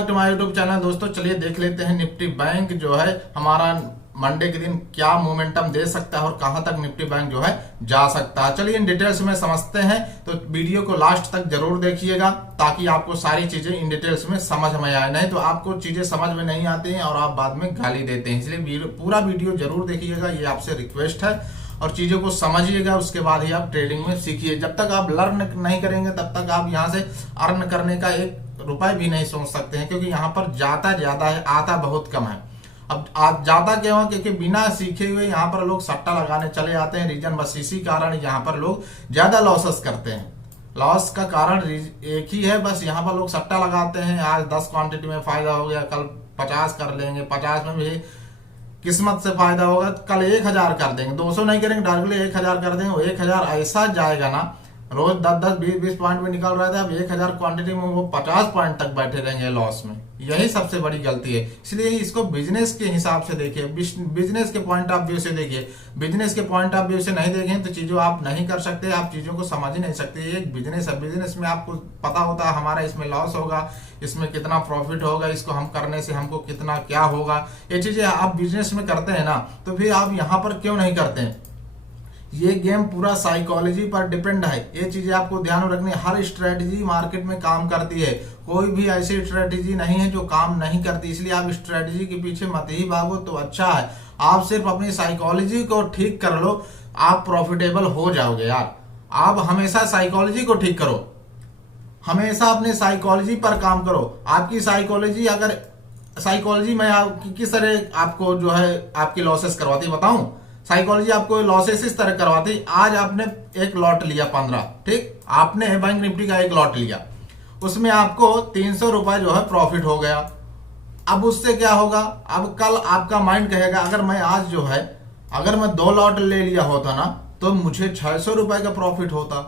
To my YouTube channel. दोस्तों चलिए देख लेते हैं निफ्टी बैंक जो है हमारा मंडे के दिन क्या मोमेंटम दे सकता है और कहां तक निफ्टी बैंक जो है जा सकता है। चलिए इन डिटेल्स में समझते हैं, तो वीडियो को लास्ट तक जरूर देखिएगा ताकि आपको सारी चीजें इन डिटेल्स में समझ में आए। नहीं तो आपको चीजें समझ में नहीं आती हैं और आप बाद में गाली देते हैं, इसलिए पूरा वीडियो जरूर देखिएगा, ये आपसे रिक्वेस्ट है। और चीजों को समझिएगा, उसके बाद ही आप ट्रेडिंग में सीखिए। जब तक आप लर्न नहीं करेंगे तब तक आप यहाँ से अर्न करने का एक रुपए भी नहीं सोच सकते हैं, क्योंकि यहाँ पर जाता ज्यादा है, आता बहुत कम है। अब जाता क्यों? क्योंकि बिना सीखे हुए यहाँ पर लोग सट्टा लगाने चले जाते हैं। रीजन बस इसी कारण यहाँ पर लोग ज्यादा लॉसेस करते हैं। लॉस का कारण एक ही है, बस यहाँ पर लोग सट्टा लगाते हैं। आज 10 क्वांटिटी में फायदा हो गया, कल 50 कर लेंगे, 50 में भी किस्मत से फायदा होगा, कल 1000 कर देंगे, 200 नहीं करेंगे, डायरेक्टली 1000 कर देंगे। वो 1000 ऐसा जाएगा ना, रोज 10-10, 20-20 पॉइंट में निकल रहा था, अब 1000 क्वांटिटी में वो 50 पॉइंट तक बैठे रहेंगे लॉस में। यही सबसे बड़ी गलती है। इसलिए इसको बिजनेस के हिसाब से देखिए, बिजनेस के पॉइंट ऑफ व्यू से देखिए। बिजनेस के पॉइंट ऑफ व्यू से नहीं देखें तो चीजों आप नहीं कर सकते, आप चीजों को समझ ही नहीं सकते। ये एक बिजनेस है, बिजनेस में आपको पता होता है हमारा इसमें लॉस होगा, इसमें कितना प्रॉफिट होगा, इसको हम करने से हमको कितना क्या होगा। ये चीजें आप बिजनेस में करते हैं ना, तो फिर आप यहाँ पर क्यों नहीं करते हैं? ये गेम पूरा साइकोलॉजी पर डिपेंड है। ये चीजें आपको ध्यान में रखनी है। हर स्ट्रेटजी मार्केट में काम करती है, कोई भी ऐसी स्ट्रेटजी नहीं है जो काम नहीं करती। इसलिए आप स्ट्रेटजी के पीछे मत ही भागो तो अच्छा है। आप सिर्फ अपनी साइकोलॉजी को ठीक कर लो, आप प्रॉफिटेबल हो जाओगे यार। आप हमेशा साइकोलॉजी को ठीक करो, हमेशा अपने साइकोलॉजी पर काम करो। आपकी साइकोलॉजी अगर साइकोलॉजी में किस तरह आपको जो है आपकी लॉसेस करवाती बताऊं? साइकोलॉजी आपको लॉसेस इस तरह करवाती। आज आपने एक लॉट लिया 15, ठीक, आपने बैंक निफ्टी का एक लॉट लिया, उसमें आपको 300 रुपए जो है प्रॉफिट हो गया। अब उससे क्या होगा? अब कल आपका माइंड कहेगा अगर मैं आज जो है अगर मैं 2 लॉट ले लिया होता ना तो मुझे 600 रुपए का प्रॉफिट होता,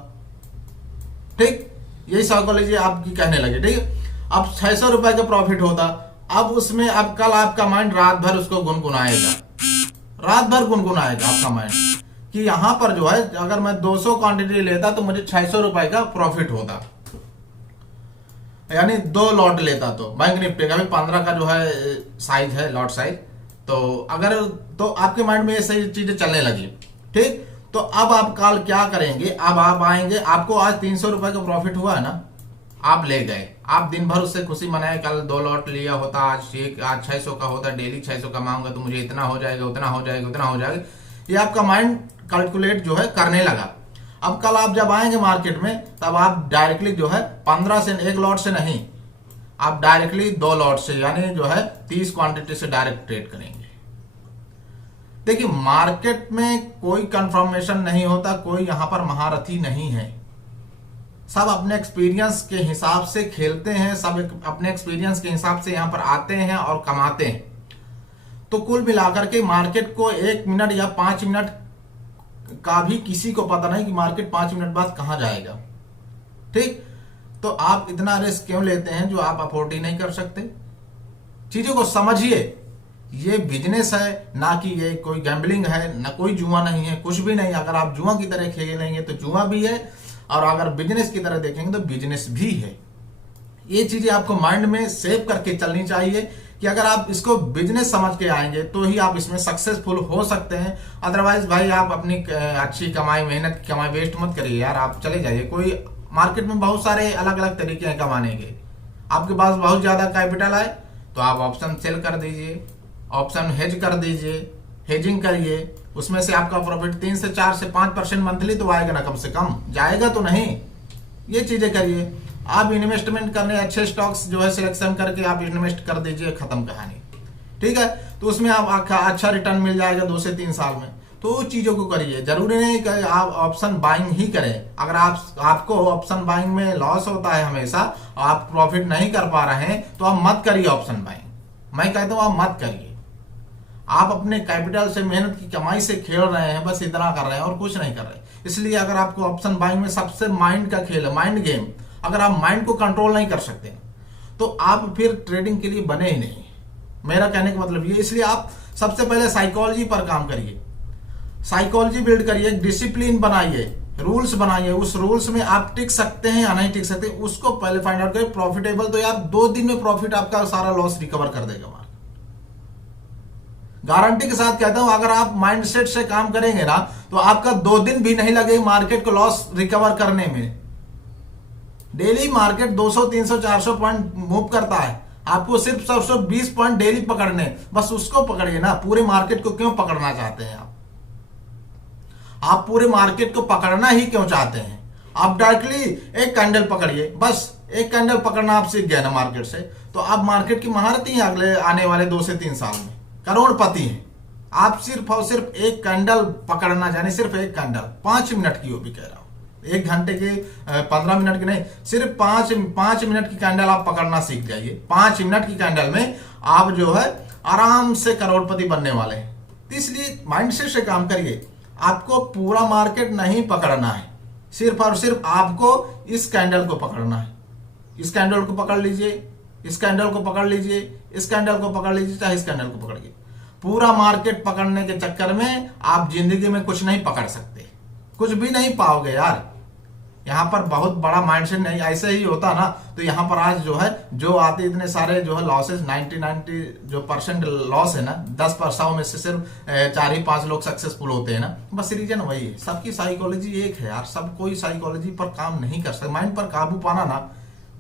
ठीक। यही साइकोलॉजी आपकी कहने लगे, ठीक है। अब 600 रुपए का प्रॉफिट होता, अब उसमें अब कल आपका माइंड रात भर उसको गुनगुनाएगा, रात भर गुनगुनाएगा आपका माइंड कि यहां पर जो है अगर मैं 200 क्वांटिटी लेता तो मुझे 600 रुपए का प्रॉफिट होता, यानी 2 लॉट लेता। तो बैंक निफ्टी का भी 15 का जो है साइज है, लॉट साइज। तो अगर तो आपके माइंड में ये सही चीजें चलने लगी, ठीक। तो अब आप कल क्या करेंगे? अब आप आएंगे, आपको आज 300 रुपए का प्रॉफिट हुआ है ना, आप ले गए, आप दिन भर उससे खुशी मनाए। कल 2 लॉट लिया होता, आज 600 का होता, डेली 600 कमाऊंगा तो मुझे इतना हो जाएगा, उतना हो जाएगा, उतना हो जाएगा। ये आपका माइंड कैलकुलेट जो है करने लगा। अब कल आप जब आएंगे मार्केट में तब आप डायरेक्टली जो है 15 से, 1 लॉट से नहीं, आप डायरेक्टली 2 लॉट से यानी जो है 30 क्वांटिटी से डायरेक्ट ट्रेड करेंगे। देखिए मार्केट में कोई कंफर्मेशन नहीं होता, कोई यहां पर महारथी नहीं है। सब अपने एक्सपीरियंस के हिसाब से खेलते हैं, सब अपने एक्सपीरियंस के हिसाब से यहां पर आते हैं और कमाते हैं। तो कुल मिलाकर के मार्केट को 1 मिनट या 5 मिनट का भी किसी को पता नहीं कि मार्केट 5 मिनट बाद कहां जाएगा, ठीक। तो आप इतना रिस्क क्यों लेते हैं जो आप अफोर्ड ही नहीं कर सकते? चीजों को समझिए, ये बिजनेस है, ना कि ये कोई गैम्बलिंग है, ना कोई जुआ नहीं है, कुछ भी नहीं। अगर आप जुआ की तरह खेलेंगे तो जुआ भी है, और अगर बिजनेस की तरह देखेंगे तो बिजनेस भी है। ये चीजें आपको माइंड में सेव करके चलनी चाहिए कि अगर आप इसको बिजनेस समझ के आएंगे तो ही आप इसमें सक्सेसफुल हो सकते हैं। अदरवाइज भाई आप अपनी अच्छी कमाई, मेहनत की कमाई वेस्ट मत करिए यार, आप चले जाइए। कोई मार्केट में बहुत सारे अलग अलग तरीके हैं कमाने के। आपके पास बहुत ज्यादा कैपिटल है तो आप ऑप्शन सेल कर दीजिए, ऑप्शन हेज कर दीजिए, हेजिंग करिए, उसमें से आपका प्रॉफिट 3 से 4 से 5% मंथली तो आएगा ना, कम से कम जाएगा तो नहीं। ये चीजें करिए। आप इन्वेस्टमेंट करने अच्छे स्टॉक्स जो है सिलेक्शन करके आप इन्वेस्ट कर दीजिए, खत्म कहानी, ठीक है। तो उसमें आप अच्छा रिटर्न मिल जाएगा 2 से 3 साल में। तो उन चीजों को करिए, जरूरी नहीं कि आप ऑप्शन बाइंग ही करें। अगर आपको ऑप्शन बाइंग में लॉस होता है हमेशा, आप प्रॉफिट नहीं कर पा रहे हैं तो आप मत करिए ऑप्शन बाइंग। मैं कहता हूं आप मत करिए। आप अपने कैपिटल से, मेहनत की कमाई से खेल रहे हैं, बस इतना कर रहे हैं और कुछ नहीं कर रहे। इसलिए अगर आपको ऑप्शन बाइंग में सबसे माइंड का खेल है, माइंड गेम, अगर आप माइंड को कंट्रोल नहीं कर सकते तो आप फिर ट्रेडिंग के लिए बने ही नहीं। मेरा कहने का मतलब ये, इसलिए आप सबसे पहले साइकोलॉजी पर काम करिए, साइकोलॉजी बिल्ड करिए, डिसिप्लिन बनाइए। रूल्स बनाइए, उस रूल्स में आप टिक सकते हैं या नहीं टिक सकते, उसको पहले फाइंड आउट करें। प्रॉफिटेबल तो यार 2 दिन में प्रॉफिट आपका सारा लॉस रिकवर कर देगा मार्केट, गारंटी के साथ कहता हूं। अगर आप माइंडसेट से काम करेंगे ना तो आपका 2 दिन भी नहीं लगेगा मार्केट को लॉस रिकवर करने में। डेली मार्केट 200 300 400 पॉइंट मूव करता है, आपको सिर्फ 120 पॉइंट डेली पकड़ने, बस उसको पकड़िए ना। पूरे मार्केट को क्यों पकड़ना चाहते हैं आप पूरे मार्केट को पकड़ना ही क्यों चाहते हैं? आप डायरेक्टली एक कैंडल पकड़िए, बस एक कैंडल पकड़ना आप सीख गए ना मार्केट से, तो आप मार्केट की महारत ही अगले आने वाले 2 से 3 साल में करोड़पति हैं। आप सिर्फ और सिर्फ एक कैंडल पकड़ना जाने, सिर्फ एक कैंडल 5 मिनट की, वो भी कह रहा हूं 1 घंटे की 15 मिनट की नहीं, सिर्फ 5 मिनट की कैंडल आप पकड़ना सीख जाइए। 5 मिनट की कैंडल में आप जो है आराम से करोड़पति बनने वाले हैं। तो इसलिए माइंडसेट से काम करिए। आपको पूरा मार्केट नहीं पकड़ना है, सिर्फ और सिर्फ आपको इस कैंडल को पकड़ना है। इस कैंडल को पकड़ लीजिए, इस कैंडल को पकड़ लीजिए, इस कैंडल को पकड़ लीजिए, चाहे इस कैंडल को पकड़िए। पूरा मार्केट पकड़ने के चक्कर में आप जिंदगी में कुछ नहीं पकड़ सकते, कुछ भी नहीं पाओगे यार। यहां पर बहुत बड़ा माइंडसेट नहीं, ऐसे ही होता ना तो यहां पर आज जो है जो आते इतने सारे जो है लॉसेस 90 जो परसेंट लॉस है ना, 10% में से सिर्फ 4 ही 5 लोग सक्सेसफुल होते हैं ना, बस रीजन वही है। सबकी साइकोलॉजी एक है यार, सब कोई साइकोलॉजी पर काम नहीं कर सकता। माइंड पर काबू पाना ना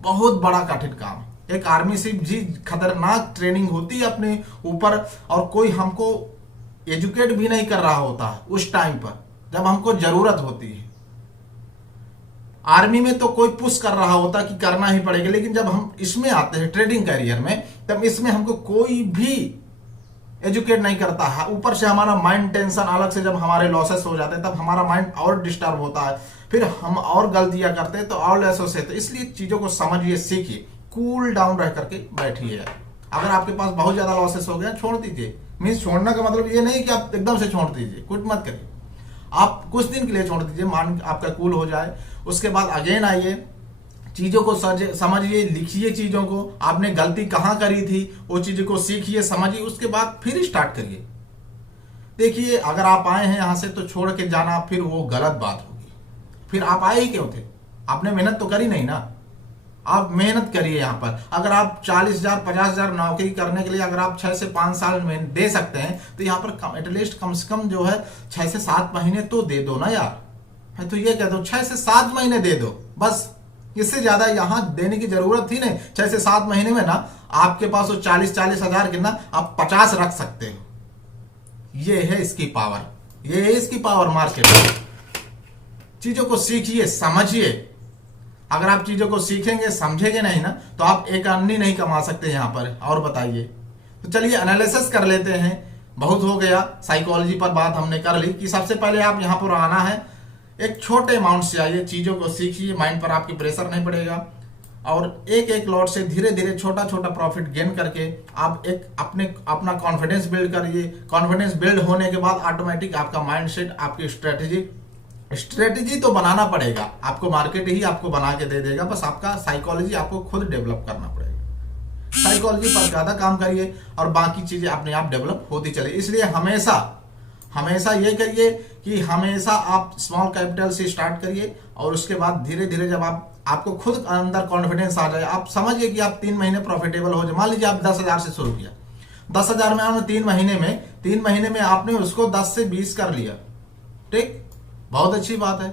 बहुत बड़ा कठिन काम है। एक आर्मी से भी खतरनाक ट्रेनिंग होती है अपने ऊपर, और कोई हमको एजुकेट भी नहीं कर रहा होता है उस टाइम पर जब हमको जरूरत होती है। आर्मी में तो कोई पुश कर रहा होता कि करना ही पड़ेगा, लेकिन जब हम इसमें आते हैं ट्रेडिंग करियर में, तब इसमें हमको कोई भी एजुकेट नहीं करता है। ऊपर से हमारा माइंड टेंशन अलग से, जब हमारे लॉसेस हो जाते हैं तब हमारा माइंड और डिस्टर्ब होता है, फिर हम और गलतियां करते हैं तो और लॉसेस होते हैं। इसलिए चीजों को समझिए, सीखिए, कूल डाउन रह करके बैठिए। अगर आपके पास बहुत ज्यादा लॉसेस हो गया छोड़ दीजिए। मीन्स छोड़ने का मतलब ये नहीं कि आप एकदम से छोड़ दीजिए, कुछ मत करिए, आप कुछ दिन के लिए छोड़ दीजिए, मान आपका कूल हो जाए। उसके बाद अगेन आइए, चीजों को समझिए, लिखिए चीजों को, आपने गलती कहां करी थी वो चीजों को सीखिए, समझिए, उसके बाद फिर स्टार्ट करिए। देखिए अगर आप आए हैं यहां से तो छोड़ के जाना फिर वो गलत बात होगी। फिर आप आए ही क्यों थे? आपने मेहनत तो करी नहीं ना। आप मेहनत करिए। यहाँ पर अगर आप 40,000 50,000 नौकरी करने के लिए अगर आप 6 से 5 साल में दे सकते हैं तो यहाँ पर एटलीस्ट कम से कम जो है 6 से 7 महीने तो दे दो ना यार। मैं तो ये कहता हूँ 6 से 7 महीने दे दो बस, इससे ज्यादा यहाँ देने की जरूरत ही नहीं। 6 से 7 महीने में ना आपके पास वो 40 हजार के ना आप 50 रख सकते हो। ये है इसकी पावर, ये है इसकी पावर मार्केट। चीजों को सीखिए, समझिए। अगर आप चीजों को सीखेंगे समझेंगे नहीं ना तो आप एक अन्नी नहीं कमा सकते यहाँ पर। और बताइए, तो चलिए एनालिसिस कर लेते हैं। बहुत हो गया, साइकोलॉजी पर बात हमने कर ली कि सबसे पहले आप यहाँ पर आना है, एक छोटे अमाउंट से आइए, चीजों को सीखिए, माइंड पर आपकी प्रेशर नहीं पड़ेगा, और एक एक लॉट से धीरे धीरे छोटा छोटा प्रॉफिट गेन करके आप एक अपना कॉन्फिडेंस बिल्ड करिए। कॉन्फिडेंस बिल्ड होने के बाद ऑटोमेटिक आपका माइंडसेट, आपकी स्ट्रेटेजी तो बनाना पड़ेगा आपको, मार्केट ही आपको बना के दे देगा, बस आपका साइकोलॉजी आपको खुद डेवलप करना पड़ेगा। साइकोलॉजी पर ज्यादा काम करिए और बाकी चीजें अपने आप डेवलप होती चले। इसलिए हमेशा ये करिए कि हमेशा आप स्मॉल कैपिटल से स्टार्ट करिए, और उसके बाद धीरे धीरे जब आपको खुद अंदर कॉन्फिडेंस आ जाए, आप समझिए कि आप 3 महीने प्रॉफिटेबल हो जाए। मान लीजिए आप 10,000 से शुरू किया, 10,000 में आपने 3 महीने में आपने उसको 10 से 20 कर लिया, ठीक, बहुत अच्छी बात है।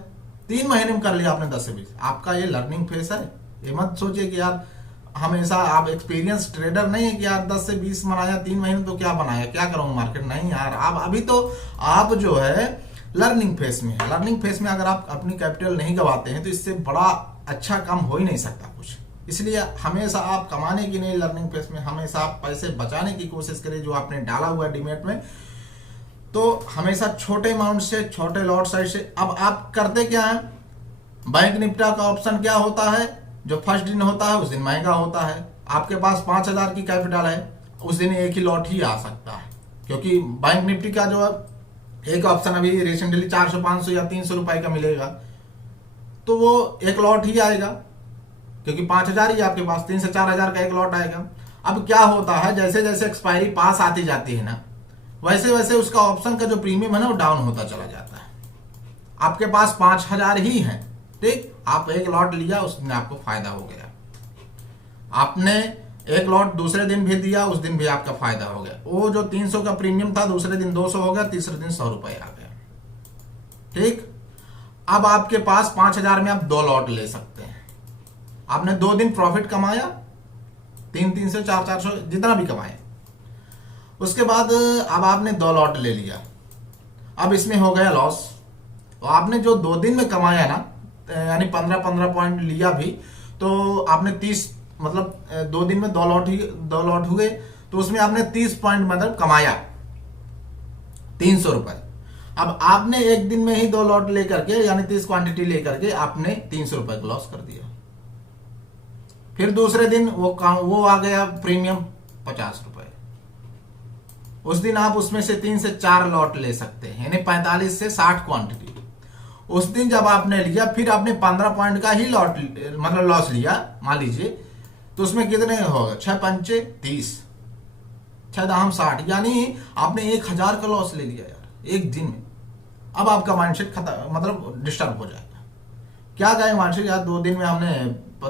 3 महीने में कर लिया आपने 10 से 20, आपका ये लर्निंग फेस है। ये मत सोचिए कि यार हमेशा आप एक्सपीरियंस ट्रेडर नहीं है कि यार 10 से 20 बनाया 3 महीने तो क्या बनाया, क्या करूंगा मार्केट, नहीं यार। आप अभी तो आप जो है लर्निंग फेस में है। लर्निंग फेस में अगर आप अपनी कैपिटल नहीं गवाते हैं तो इससे बड़ा अच्छा काम हो ही नहीं सकता कुछ। इसलिए हमेशा आप कमाने की नहीं, लर्निंग फेस में हमेशा आप पैसे बचाने की कोशिश करें जो आपने डाला हुआ है डीमैट में। तो हमेशा छोटे अमाउंट से, छोटे लॉट साइज से। अब आप करते क्या है, बैंक निफ्टी का ऑप्शन क्या होता है, जो फर्स्ट दिन होता है उस दिन महंगा होता है। आपके पास 5,000 की कैपिटल है, उस दिन एक ही लॉट ही आ सकता है, क्योंकि बैंक निफ्टी का जो है एक ऑप्शन अभी रिसेंटली 400 500 या 300 रुपए का मिलेगा, तो वो एक लॉट ही आएगा, क्योंकि 5,000 ही आपके पास, 3 से 4,000 का एक लॉट आएगा। अब क्या होता है, जैसे जैसे एक्सपायरी पास आती जाती है ना, वैसे वैसे उसका ऑप्शन का जो प्रीमियम है ना वो डाउन होता चला जाता है। आपके पास 5,000 ही है, ठीक। आप एक लॉट लिया, उस दिन आपको फायदा हो गया। आपने एक लॉट दूसरे दिन भी दिया, उस दिन भी आपका फायदा हो गया। वो जो 300 का प्रीमियम था दूसरे दिन 200 हो गया, तीसरे दिन 100 रुपए आ गया, ठीक। अब आपके पास 5,000 में आप 2 लॉट ले सकते हैं। आपने 2 दिन प्रॉफिट कमाया, 300 400 जितना भी कमाए। उसके बाद अब आपने 2 लॉट ले लिया, अब इसमें हो गया लॉस। तो आपने जो 2 दिन में कमाया ना, यानी 15 पॉइंट लिया भी, तो आपने 30 मतलब 2 दिन में 2 लॉट हुए, तो उसमें आपने 30 पॉइंट मतलब कमाया 300 रुपए। अब आपने एक दिन में ही 2 लॉट लेकर के, यानी 30 क्वांटिटी लेकर के आपने 300 रुपए का लॉस कर दिया। फिर दूसरे दिन वो आ गया प्रीमियम 50 रुपए। उस दिन आप उसमें से 3 से 4 लॉट ले सकते हैं, यानी 45 से 60 क्वांटिटी। उस दिन जब आपने लिया, फिर आपने 15 पॉइंट का ही लॉट मतलब लॉस लिया मान लीजिए, तो उसमें कितने होगा, 6 पंचे 30, 6 दाम 60, यानी आपने 1,000 का लॉस ले लिया यार एक दिन में। अब आपका माइंडसेट खत्म, मतलब डिस्टर्ब हो जाएगा। क्या जाए माइंडसेट यार, 2 दिन में हमने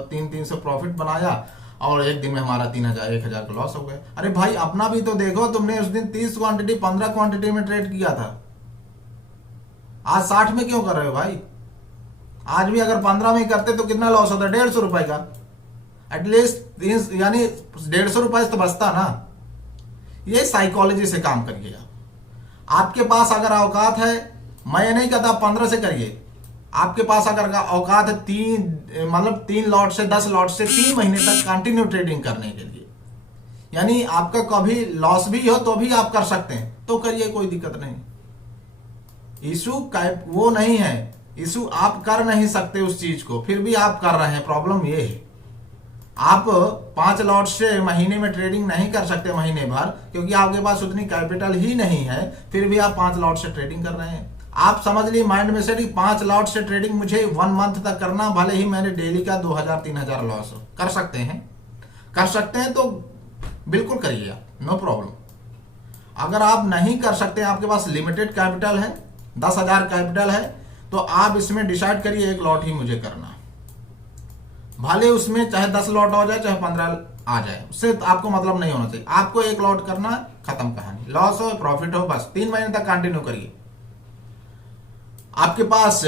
300 प्रॉफिट बनाया और एक दिन में हमारा 1,000 का लॉस हो गया। अरे भाई अपना भी तो देखो, तुमने उस दिन 30 क्वांटिटी 15 क्वांटिटी में ट्रेड किया था, आज 60 में क्यों कर रहे हो भाई? आज भी अगर 15 में करते तो कितना लॉस होता, 150 रुपए का एटलीस्ट, यानी 150 रुपए तो बचता ना। ये साइकोलॉजी से काम करिएगा। आपके पास अगर औकात है, मैं नहीं कहता 15 से करिए, आपके पास अगर औकात है 3 लॉट से 10 लॉट से 3 महीने तक कंटिन्यू ट्रेडिंग करने के लिए, यानी आपका कभी लॉस भी हो तो भी आप कर सकते हैं, तो करिए, कोई दिक्कत नहीं। इशू वो नहीं है, इशू आप कर नहीं सकते उस चीज को, फिर भी आप कर रहे हैं। प्रॉब्लम ये है आप 5 लॉट से महीने में ट्रेडिंग नहीं कर सकते महीने भर, क्योंकि आपके पास उतनी कैपिटल ही नहीं है, फिर भी आप 5 लॉट से ट्रेडिंग कर रहे हैं। आप समझ ली माइंड में से 5 लॉट से ट्रेडिंग मुझे 1 मंथ तक करना, भले ही मैंने डेली का 2,000-3,000 लॉस हो। कर सकते हैं तो बिल्कुल करिए, नो प्रॉब्लम। अगर आप नहीं कर सकते, आपके पास लिमिटेड कैपिटल है, 10,000 कैपिटल है, तो आप इसमें डिसाइड करिए 1 लॉट ही मुझे करना, भले उसमें चाहे 10 लॉट हो जाए चाहे 15 आ जाए, उससे आपको मतलब नहीं होना चाहिए। आपको 1 लॉट करना है, खत्म कहानी। लॉस हो प्रॉफिट हो, बस 3 महीने तक कंटिन्यू करिए। आपके पास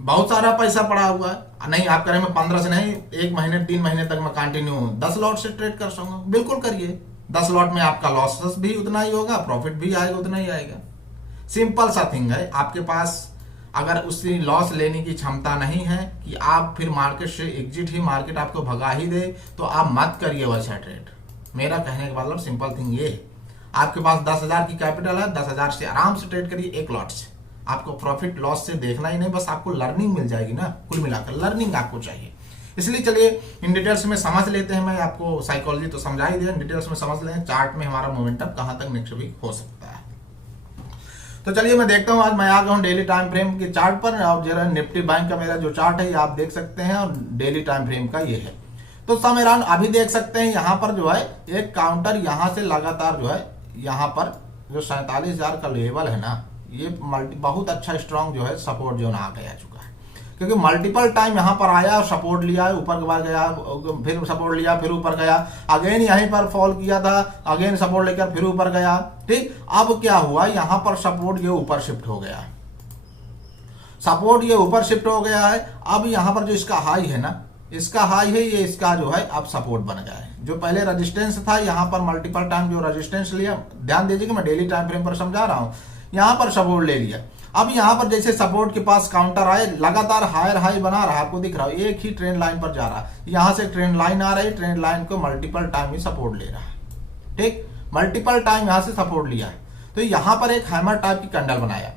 बहुत सारा पैसा पड़ा हुआ है, नहीं आप करें मैं 15 से नहीं, 1 महीने 3 महीने तक मैं कंटिन्यू 10 लॉट से ट्रेड कर सकूंगा, बिल्कुल करिए। 10 लॉट में आपका लॉसेस भी उतना ही होगा, प्रॉफिट भी आएगा उतना ही आएगा। सिंपल सा थिंग है। आपके पास अगर उससे लॉस लेने की क्षमता नहीं है कि आप फिर मार्केट से एग्जिट ही, मार्केट आपको भगा ही दे, तो आप मत करिए वैसा ट्रेड। मेरा कहने का मतलब सिंपल थिंग ये है, आपके पास 10,000 की कैपिटल है, 10,000 से आराम से ट्रेड करिए 1 लॉट से। आपको प्रॉफिट लॉस से देखना ही नहीं, बस आपको लर्निंग मिल जाएगी ना, कुल मिलाकर लर्निंग आपको चाहिए। इसलिए चलिए इन डिटेल्स में समझ लेते हैं। मैं आपको साइकोलॉजी तो समझा ही दिया, डिटेल्स में समझ लें चार्ट में हमारा मोमेंटम कहां तक नेक्स्ट वीक हो सकता है। तो चलिए मैं देखता हूं, आज मैं आ गया हूं डेली टाइम फ्रेम के चार्ट पर। आप जरा निफ्टी बैंक का मेरा जो चार्ट है ये आप देख सकते हैं, और डेली टाइम फ्रेम का ये है। तो समेरान अभी देख सकते हैं, यहाँ पर जो है एक काउंटर यहाँ से लगातार जो है, यहाँ पर जो 47,000 का लेवल है ना, ये बहुत अच्छा स्ट्रांग जो है सपोर्ट जोन आ गया चुका है, क्योंकि मल्टीपल टाइम यहाँ पर आया, सपोर्ट लिया, ऊपर गया, फिर सपोर्ट लिया, फिर ऊपर गया, अगेन यहीं पर फॉल किया था, अगेन सपोर्ट लेकर फिर ऊपर गया, ठीक। अब क्या हुआ, यहाँ पर सपोर्ट ये ऊपर शिफ्ट हो गया, सपोर्ट ये ऊपर शिफ्ट हो गया है। अब यहाँ पर जो इसका हाई है ना, इसका हाई है ये, इसका जो है अब सपोर्ट बन गया है। जो पहले रेजिस्टेंस था, यहाँ पर मल्टीपल टाइम जो रेजिस्टेंस लिया, ध्यान दीजिएगा मैं डेली टाइम फ्रेम पर समझा रहा हूं, यहाँ पर सपोर्ट ले लिया। अब यहाँ पर जैसे सपोर्ट के पास काउंटर आए, लगातार हायर हाई बना रहा, आपको दिख रहा है, एक ही ट्रेंड लाइन पर जा रहा है, यहां से ट्रेंड लाइन आ रही है, ट्रेंड लाइन को मल्टीपल टाइम ही सपोर्ट ले रहा है, ठीक। मल्टीपल टाइम यहां से सपोर्ट लिया है, तो यहां पर एक हैमर टाइप की कैंडल बनाया,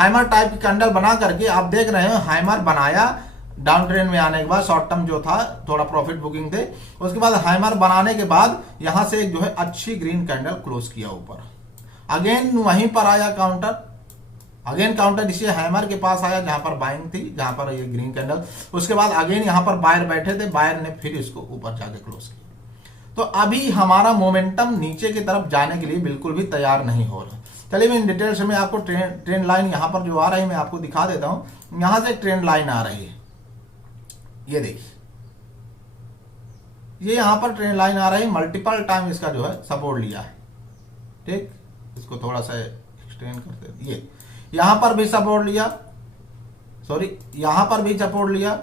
हैमर टाइप की कैंडल बना करके आप देख रहे हो, हैमर बनाया डाउन ट्रेंड में आने के बाद, शॉर्ट टर्म जो था थोड़ा प्रॉफिट बुकिंग थे, उसके बाद हैमर बनाने के बाद यहां से जो है अच्छी ग्रीन कैंडल क्लोज किया ऊपर, अगेन वहीं पर आया काउंटर, अगेन काउंटर इसी हैमर के पास आया जहां पर बाइंग थी, जहां पर ये ग्रीन कैंडल, उसके बाद अगेन यहां पर बायर बैठे थे, बायर ने फिर इसको ऊपर जाके क्लोज किया। तो अभी हमारा मोमेंटम नीचे की तरफ जाने के लिए बिल्कुल भी तैयार नहीं हो रहा, चलिए मैं इन डिटेल्स में आपको ट्रेंड लाइन यहाँ पर जो आ रही है मैं आपको दिखा देता हूं। यहां से ट्रेंड लाइन आ रही है, ये देखिए, ये यहां पर ट्रेंड लाइन आ रही है, मल्टीपल टाइम इसका जो है सपोर्ट लिया है। ठीक, इसको थोड़ा सा एक्सटेंड करते हैं। ये यहां पर भी सपोर्ट लिया, सॉरी यहां पर भी सपोर्ट लिया,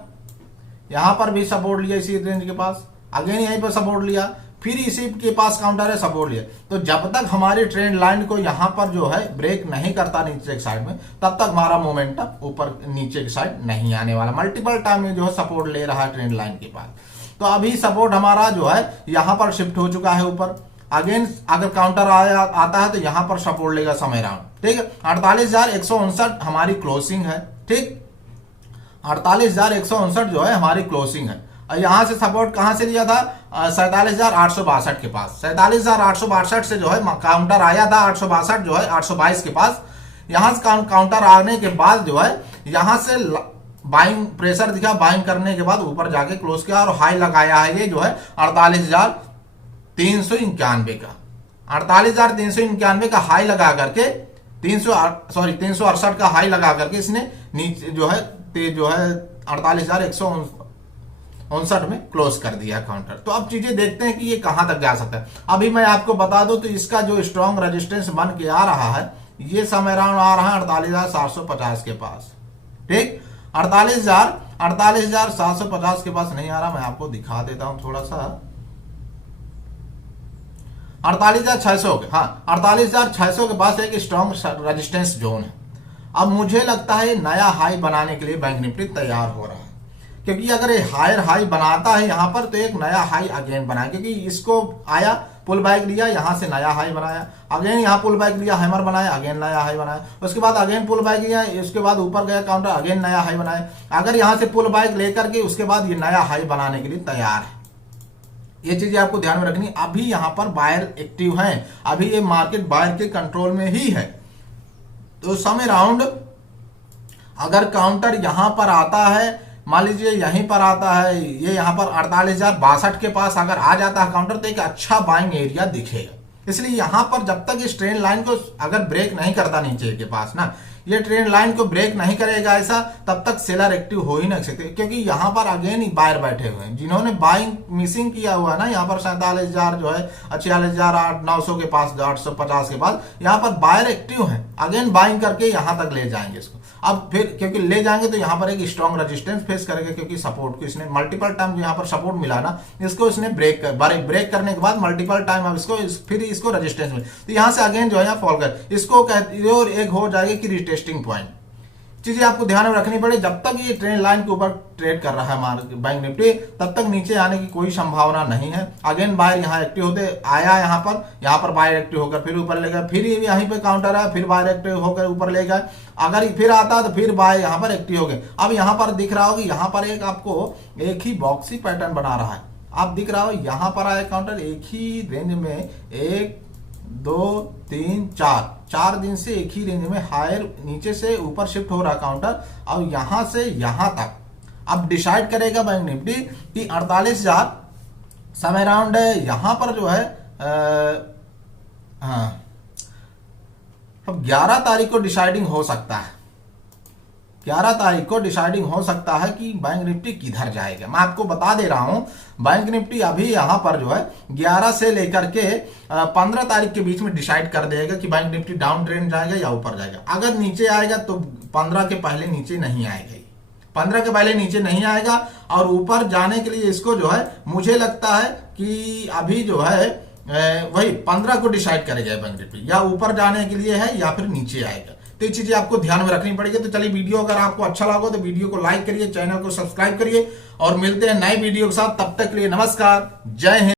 यहां पर भी सपोर्ट लिया इसी रेंज के पास, अगेन यहीं पर सपोर्ट लिया, फिर इसी के पास काउंटर है, सपोर्ट लिया। तो जब तक हमारी ट्रेंड लाइन को यहां पर जो है ब्रेक नहीं करता नीचे की साइड में, तब तक हमारा मोमेंटम ऊपर नीचे की साइड नहीं आने वाला। मल्टीपल टाइम में जो है सपोर्ट ले रहा है ट्रेंड लाइन के पास। तो अभी सपोर्ट हमारा जो है यहां पर शिफ्ट हो चुका है ऊपर। अगेन अगर काउंटर आता है तो यहां पर सपोर्ट लेगा समय राउंड। ठीक है, 48,159 हमारी क्लोजिंग है। ठीक, 48,159 जो है हमारी क्लोजिंग है। यहां से सपोर्ट कहां से लिया था? 47,862 के पास। 47,862 से जो है काउंटर आया था 862 जो है 822 के पास। यहां से काउंटर आने के बाद जो है यहां से बाइंग प्रेशर दिखा, बाइंग करने के बाद ऊपर जाके क्लोज किया और हाई लगाया है ये जो है 48,391 का। 48,391 का हाई लगा करके 368 का हाई लगा करके इसने नीचे जो है 48,159 में क्लोज कर दिया काउंटर। तो अब चीजें देखते हैं कि ये कहां तक जा सकता है। अभी मैं आपको बता दूं तो इसका जो स्ट्रॉन्ग रेजिस्टेंस बन के आ रहा है, ये समय राउंड आ रहा है 48,750 के पास। ठीक, 48,750 के पास नहीं आ रहा, मैं आपको दिखा देता हूं थोड़ा सा। 48,600 के, हाँ 48,600 के पास एक स्ट्रॉन्ग रेजिस्टेंस जोन है। अब मुझे लगता है नया हाई बनाने के लिए बैंक निफ्टी तैयार हो रहा है, क्योंकि अगर ये हायर हाई बनाता है यहां पर तो एक नया हाई अगेन बनाए, क्योंकि इसको आया पुल बैक लिया, यहां से नया हाई बनाया, अगेन यहां पुल बैक लिया, हैमर बनाया, अगेन नया हाई बनाया, उसके बाद अगेन पुल बैक लिया, उसके बाद ऊपर गया काउंटर, अगेन नया हाई बनाया। अगर यहां से पुल बैक लेकर के उसके बाद ये नया हाई बनाने के लिए तैयार है। ये चीजें आपको ध्यान में रखनी। अभी यहां पर बायर एक्टिव हैं, अभी ये मार्केट बायर के कंट्रोल में ही है। तो समय राउंड अगर काउंटर यहां पर आता है, मान लीजिए यहीं पर आता है, ये यहां पर 48,062 के पास अगर आ जाता है काउंटर तो एक अच्छा बाइंग एरिया दिखेगा। इसलिए यहां पर जब तक इस ट्रेंड लाइन को अगर ब्रेक नहीं करता नीचे के पास ना, ये ट्रेंड लाइन को ब्रेक नहीं करेगा ऐसा, तब तक सेलर एक्टिव हो ही नहीं सकते, क्योंकि यहां पर अगेन ही बायर बैठे हुए हैं जिन्होंने बाइंग मिसिंग किया हुआ है ना। यहां पर 47,000 जो है 46,900 के पास, 850 के पास यहां पर बायर एक्टिव है, अगेन बाइंग करके यहां तक ले जाएंगे इसको। अब फिर क्योंकि ले जाएंगे तो यहां पर एक स्ट्रॉन्ग रेजिस्टेंस फेस करेगा, क्योंकि सपोर्ट को इसने मल्टीपल टाइम जो यहां पर सपोर्ट मिला ना, इसको इसने ब्रेक करने के बाद मल्टीपल टाइम अब इसको फिर इसको रेजिस्टेंस मिले, तो यहां से अगेन जो है फॉल कर, इसको और एक हो जाएगा कि रिटेस्टिंग पॉइंट। चीजें आपको ध्यान में रखनी पड़े। जब तक ये ट्रेंड लाइन के ऊपर ट्रेड कर रहा है बैंक निफ्टी, तब तक नीचे आने की कोई संभावना नहीं है। अगेन बायर यहाँ एक्टिव होते आया, यहाँ पर बायर एक्टिव होकर फिर ऊपर ले गया, फिर यहीं पे काउंटर है, फिर बायर एक्टिव होकर ऊपर ले गया, अगर फिर आता तो फिर बायर यहाँ पर एक्टिव हो गए। अब यहाँ पर दिख रहा होगा, यहाँ पर एक आपको एक ही बॉक्सी पैटर्न बना रहा है, आप दिख रहा हो यहाँ पर आया काउंटर एक ही रेंज में, 1 2 3 4 दिन से एक ही रेंज में हायर नीचे से ऊपर शिफ्ट हो रहा काउंटर। अब यहां से यहां तक अब डिसाइड करेगा बैंक निफ्टी कि 48,000 समय राउंड है, यहां पर जो है हाँ अब 11 तारीख को डिसाइडिंग हो सकता है, 11 तारीख को डिसाइडिंग हो सकता है कि बैंक निफ्टी किधर जाएगा। मैं आपको बता दे रहा हूं, बैंक निफ्टी अभी यहां पर जो है 11 से लेकर के 15 तारीख के बीच में डिसाइड कर देगा कि बैंक निफ्टी डाउन ट्रेंड जाएगा या ऊपर जाएगा। अगर नीचे आएगा तो 15 के पहले नीचे नहीं आएगा, 15 के पहले नीचे नहीं आएगा, और ऊपर जाने के लिए इसको जो है मुझे लगता है कि अभी जो है वही 15 को डिसाइड करेगा बैंक निफ्टी, या ऊपर जाने के लिए है या फिर नीचे आएगा। तो ये चीजें आपको ध्यान में रखनी पड़ेगी। तो चलिए वीडियो अगर आपको अच्छा लगा तो वीडियो को लाइक करिए, चैनल को सब्सक्राइब करिए, और मिलते हैं नए वीडियो के साथ। तब तक के लिए नमस्कार, जय हिंद।